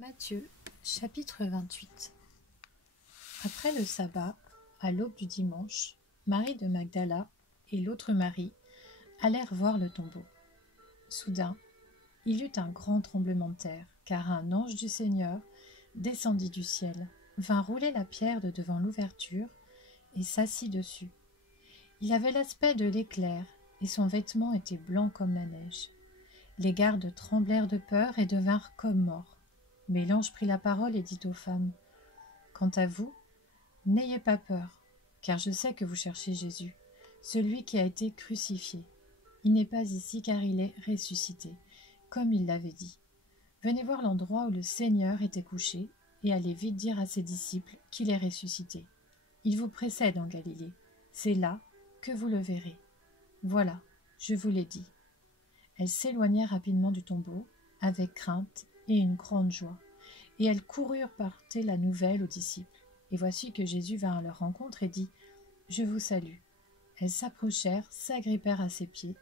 Matthieu, chapitre 28. Après le sabbat, à l'aube du dimanche, Marie de Magdala et l'autre Marie allèrent voir le tombeau. Soudain, il y eut un grand tremblement de terre, car un ange du Seigneur descendit du ciel, vint rouler la pierre de devant l'ouverture et s'assit dessus. Il avait l'aspect de l'éclair, et son vêtement était blanc comme la neige. Les gardes tremblèrent de peur et devinrent comme morts. Mais l'ange prit la parole et dit aux femmes : « Quant à vous, n'ayez pas peur, car je sais que vous cherchez Jésus, celui qui a été crucifié. Il n'est pas ici, car il est ressuscité, comme il l'avait dit. Venez voir l'endroit où le Seigneur était couché, et allez vite dire à ses disciples qu'il est ressuscité. Il vous précède en Galilée. C'est là que vous le verrez. Voilà, je vous l'ai dit. » Elles s'éloignèrent rapidement du tombeau, avec crainte et une grande joie, et elles coururent porter la nouvelle aux disciples. Et voici que Jésus vint à leur rencontre et dit : « Je vous salue. » Elles s'approchèrent, s'agrippèrent à ses pieds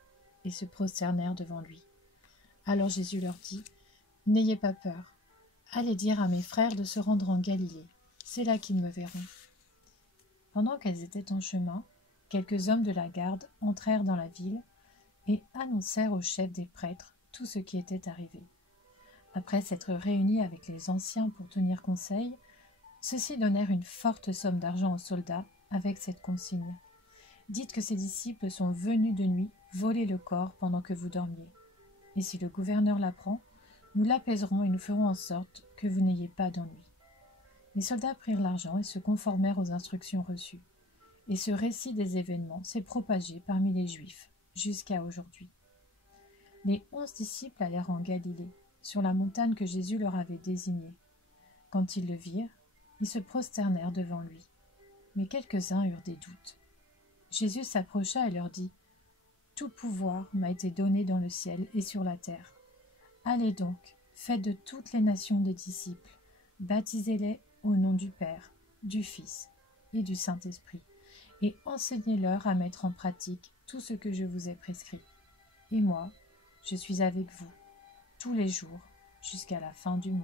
et se prosternèrent devant lui. Alors Jésus leur dit : « N'ayez pas peur. Allez dire à mes frères de se rendre en Galilée. C'est là qu'ils me verront. » Pendant qu'elles étaient en chemin, quelques hommes de la garde entrèrent dans la ville et annoncèrent au chef des prêtres tout ce qui était arrivé. Après s'être réunis avec les anciens pour tenir conseil, ceux-ci donnèrent une forte somme d'argent aux soldats avec cette consigne : « Dites que ces disciples sont venus de nuit voler le corps pendant que vous dormiez. Et si le gouverneur l'apprend, nous l'apaiserons et nous ferons en sorte que vous n'ayez pas d'ennui. » Les soldats prirent l'argent et se conformèrent aux instructions reçues. Et ce récit des événements s'est propagé parmi les Juifs jusqu'à aujourd'hui. Les 11 disciples allèrent en Galilée, sur la montagne que Jésus leur avait désignée. Quand ils le virent, ils se prosternèrent devant lui. Mais quelques-uns eurent des doutes. Jésus s'approcha et leur dit : « Tout pouvoir m'a été donné dans le ciel et sur la terre. Allez donc, faites de toutes les nations des disciples, baptisez-les au nom du Père, du Fils et du Saint-Esprit, et enseignez-leur à mettre en pratique tout ce que je vous ai prescrit. Et moi, je suis avec vous tous les jours jusqu'à la fin du monde. »